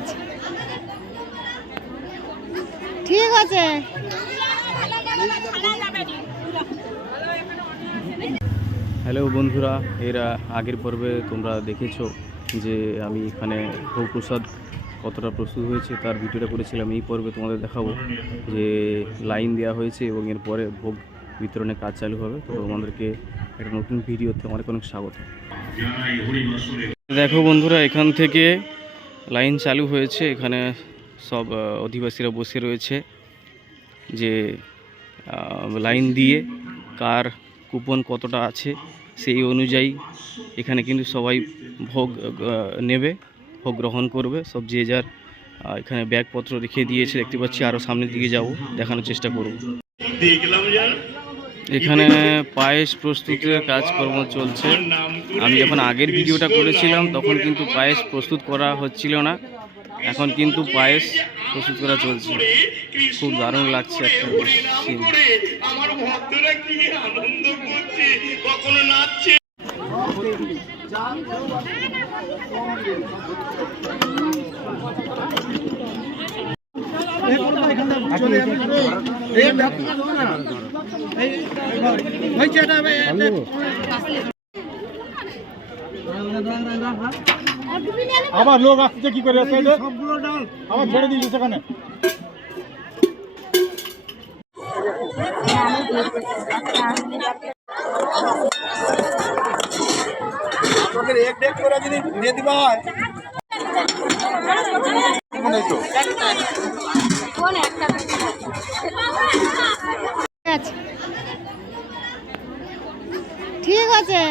আছে। ঠিক আছে। হ্যালো বন্ধুরা এর আগের পর্বে তোমরা দেখেছ যে আমি এখানে ভোগ প্রসাদ কতটা প্রস্তুত হয়েছে তার ভিডিওটা করেছিলাম। এই পর্বে তোমাদের দেখাবো যে লাইন দেওয়া হয়েছে এবং এরপরে ভোগ বিতরণের কাজ চালু হবে। তো তোমাদেরকে একটা নতুন ভিডিওতে অনেক অনেক স্বাগত। দেখো বন্ধুরা এখান থেকে লাইন চালু হয়েছে। এখানে সব অধিবাসীরা বসে রয়েছে যে লাইন দিয়ে কার কুপন কতটা আছে সেই অনুযায়ী এখানে কিন্তু সবাই ভোগ নেবে, ভোগ গ্রহণ করবে। সব যে যার এখানে ব্যাগপত্র রেখে দিয়েছে। দেখতে পাচ্ছি আরও সামনের দিকে যাব, দেখানোর চেষ্টা করব। এখানে পায়েস প্রস্তুতের কাজকর্ম চলছে। আমি যখন আগের ভিডিওটা করেছিলাম তখন কিন্তু পায়েস প্রস্তুত করা হচ্ছিল না। এখন কিন্তু পায়েস প্রস্তুত করা চলছে। খুব দারুণ লাগছে একটা। আমার ভক্তরা কি আনন্দ করছে? কখনো নাচছে? আবার লোক আসছে কি করে আবার ছেড়ে দিয়েছে সেখানে। এক ডেক করে যদি দিয়ে দিবা হয়। ঠিক আছে ঠিক আছে।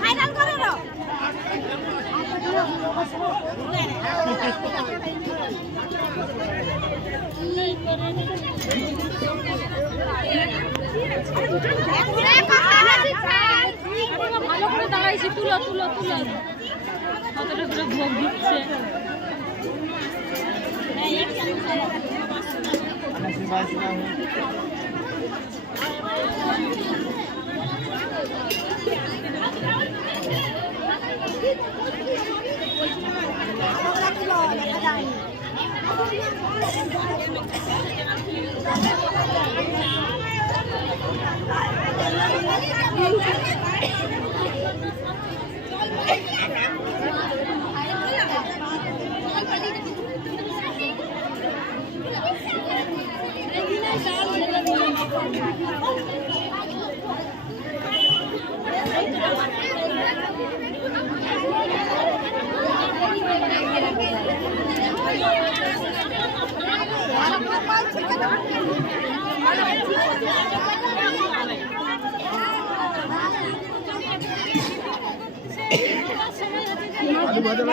ভালো করে। দাঁড়াইছি তুলো তুলো তুলো। কতটা করে ভোগ দিচ্ছে।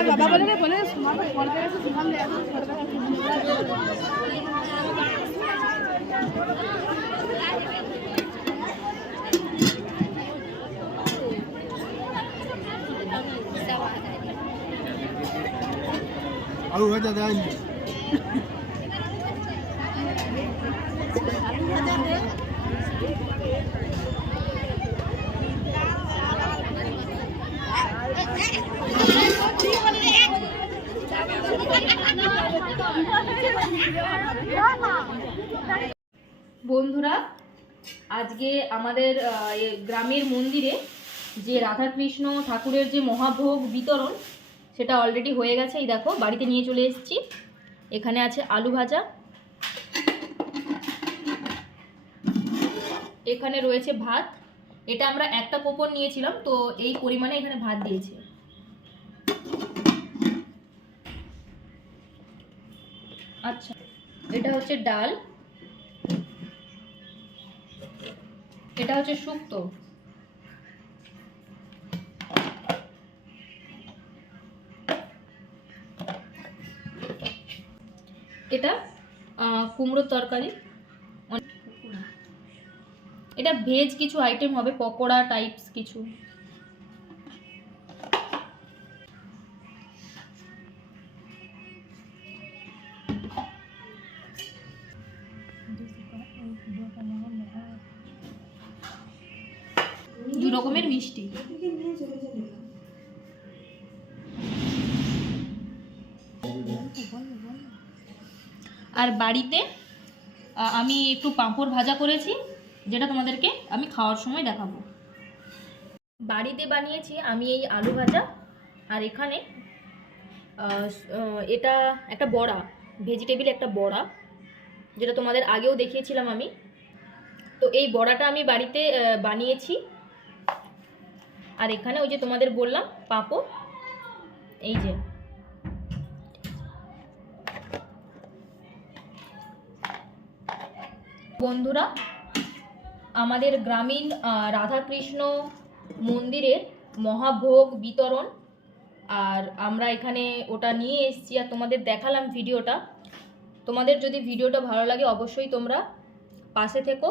বাবা বলে বলে সোমা পড়তে গেছে সোমা পড়তে গেছে আলু ভাজা দেয়নি বন্ধুরা আজকে আমাদের গ্রামের মন্দিরে যে রাধাকৃষ্ণ ঠাকুরের যে মহাভোগ বিতরণ, সেটা অলরেডি হয়ে গেছে। এই দেখো, বাড়িতে নিয়ে চলে এসেছি। এখানে আছে আলু ভাজা। এখানে রয়েছে ভাত। এটা আমরা একটা কোপন নিয়েছিলাম, তো এই পরিমাণে এখানে ভাত দিয়েছে। আচ্ছা এটা হচ্ছে ডাল। এটা হচ্ছে সুক্ত এটা কুমড়োর তরকারি। এটা ভেজ কিছু আইটেম হবে পকোড়া টাইপস কিছু। রকমের মিষ্টি। আর বাড়িতে আমি একটু পাঁপড় ভাজা করেছি, যেটা তোমাদেরকে আমি খাওয়ার সময় দেখাবো। বাড়িতে বানিয়েছি আমি এই আলু ভাজা, আর এখানে এটা একটা বড়া ভেজিটেবিল একটা বড়া, যেটা তোমাদের আগেও দেখিয়েছিলাম আমি। তো এই বড়াটা আমি বাড়িতে বানিয়েছি। আর এখানে ওই যে তোমাদের বললাম, পাঁপড়। এই যে। বন্ধুরা, আমাদের গ্রামীণ রাধাকৃষ্ণ মন্দিরের মহাভোগ বিতরণ, আর আমরা এখানে ওটা নিয়ে এসেছি আর তোমাদের দেখালাম ভিডিওটা। তোমাদের যদি ভিডিওটা ভালো লাগে অবশ্যই তোমরা পাশে থেকো।